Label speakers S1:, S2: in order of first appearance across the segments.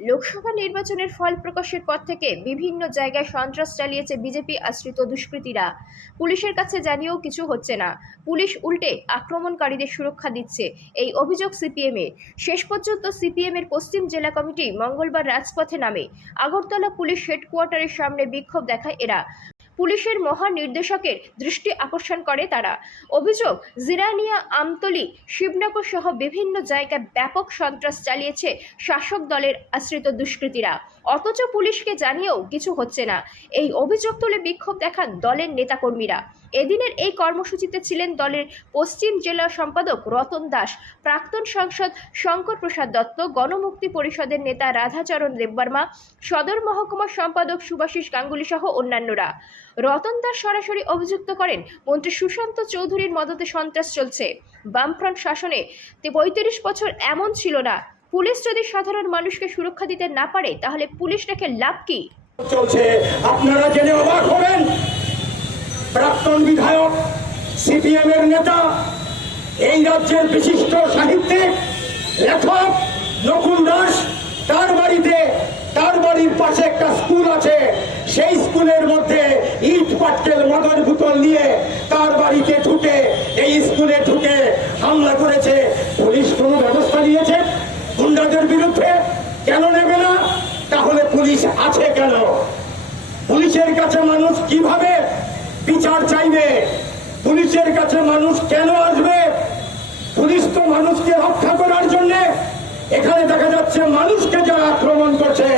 S1: লোকসভা নির্বাচনের ফল প্রকাশের পর থেকে বিভিন্ন জায়গায় সন্ত্রাস চালিয়েছে বিজেপি আশ্রিত দুষ্কৃতীরা। পুলিশের কাছে জানিয়েও কিছু হচ্ছে না। পুলিশ উল্টে আক্রমণকারীদের সুরক্ষা দিচ্ছে এই অভিযোগ সিপিএম। শেষ পর্যন্ত সিপিএম এর পশ্চিম জেলা কমিটি মঙ্গলবার রাজপথে নামে। আগরতলা পুলিশ হেডকোয়ার্টারের সামনে বিক্ষোভ দেখায় এরা। পুলিশের মহানির্দেশকের দৃষ্টি আকর্ষণ করে তারা। অভিযোগ, জিরানিয়া, আমতলি শিবনগর সহ বিভিন্ন জায়গায় ব্যাপক সন্ত্রাস চালিয়েছে শাসক দলের আশ্রিত দুষ্কৃতীরা। অথচ পুলিশকে জানিয়েও কিছু হচ্ছে না। এই অভিযোগ তুলে বিক্ষোভ দেখান দলের নেতাকর্মীরা। এদিনের এই কর্মসূচিতে ছিলেন দলের পশ্চিম জেলা সম্পাদক রতন দাস, প্রাক্তন সাংসদ শঙ্কর প্রসাদ দত্ত, গণমুক্তি পরিষদের নেতা রাধাচরণ দেববর্মা, সদর মহকুমা সম্পাদক সুভাষিস গাঙ্গুলি সহ অন্যান্যরা। রতন দাস সরাসরি অভিযুক্ত করেন মন্ত্রী সুশান্ত চৌধুরীর মদতে সন্ত্রাস চলছে। বামফ্রন্ট শাসনে পঁয়ত্রিশ বছর এমন ছিল না। পুলিশ যদি সাধারণ মানুষকে সুরক্ষা দিতে না পারে, তাহলে পুলিশ রেখে লাভ কি?
S2: চলছে। আপনারা হবেন প্রাক্তন বিধায়ক সিপিএম এর নেতা, এই রাজ্যের বিশিষ্ট সাহিত্যিক, লেখক নকুল দাস, তার বাড়িতে, তার বাড়ির পাশে একটা স্কুল আছে। সেই স্কুলের মধ্যে ইট, পাটকেল মদর বোতল নিয়ে তার বাড়িতে ঢুকে, এই স্কুলে ঢুকে হামলা করেছে। পুলিশ কোনো ব্যবস্থা নিয়েছে গুন্ডাদের বিরুদ্ধে? কেন নেবে না? তাহলে পুলিশ আছে কেন? পুলিশের কাছে মানুষ কীভাবে বিচার চাইবে। পুলিশের কাছে মানুষ কেন আসবে? পুলিশ তো মানুষকে রক্ষা করার জন্য এখানে দেখা যাচ্ছে মানুষকে যারা আক্রমণ করছে,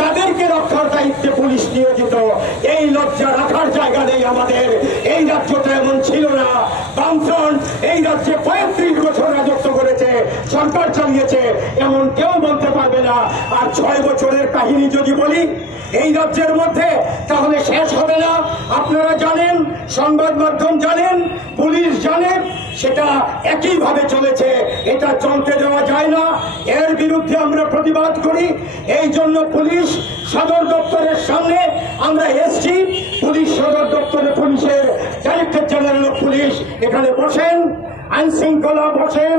S2: তাদেরকে রক্ষার দায়িত্বে পুলিশ নিয়োজিত। এই লজ্জা রাখার জায়গা নেই আমাদের। এই রাজ্যটা এমন ছিল না। বামফ্রন্ট এই রাজ্যে পঁয়ত্রিশ বছর রাজত্ব সরকার চালিয়েছে, এমন কেউ বলতে পারবে না। আর ছয় বছরের কাহিনী যদি বলি, এই রাজ্যের মধ্যে, তাহলে শেষ হবে না। আপনারা জানেন, সংবাদ মাধ্যম জানেন, পুলিশ জানেন, সেটা একইভাবে চলেছে। এটা চলতে দেওয়া যায় না। এর বিরুদ্ধে আমরা প্রতিবাদ করি। এই জন্য পুলিশ সদর দপ্তরের সামনে আমরা এসছি। পুলিশ সদর দপ্তরে পুলিশের ডাইরেক্টর জেনারেল পুলিশ এখানে বসেন আইন শৃঙ্খলা বসেন।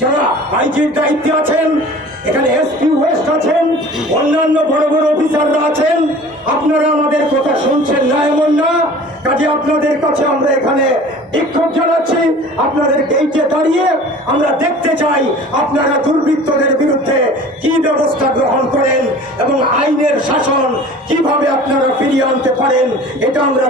S2: যারা আইজির দায়িত্বে আছেন, এখানে এসপি ওয়েস্ট আছেন, অন্যান্য বড় বড় অফিসাররা আছেন, আপনারা আমাদের কথা শুনছেন না এমন না, কাজে আপনাদের কাছে আমরা এখানে বিক্ষোভ জানাচ্ছি, আপনাদের গেইটে দাঁড়িয়ে আমরা দেখতে চাই আপনারা দুর্বৃত্তদের বিরুদ্ধে কি ব্যবস্থা গ্রহণ করেন এবং আইনের শাসন কীভাবে আপনারা ফিরিয়ে আনতে পারেন, এটা আমরা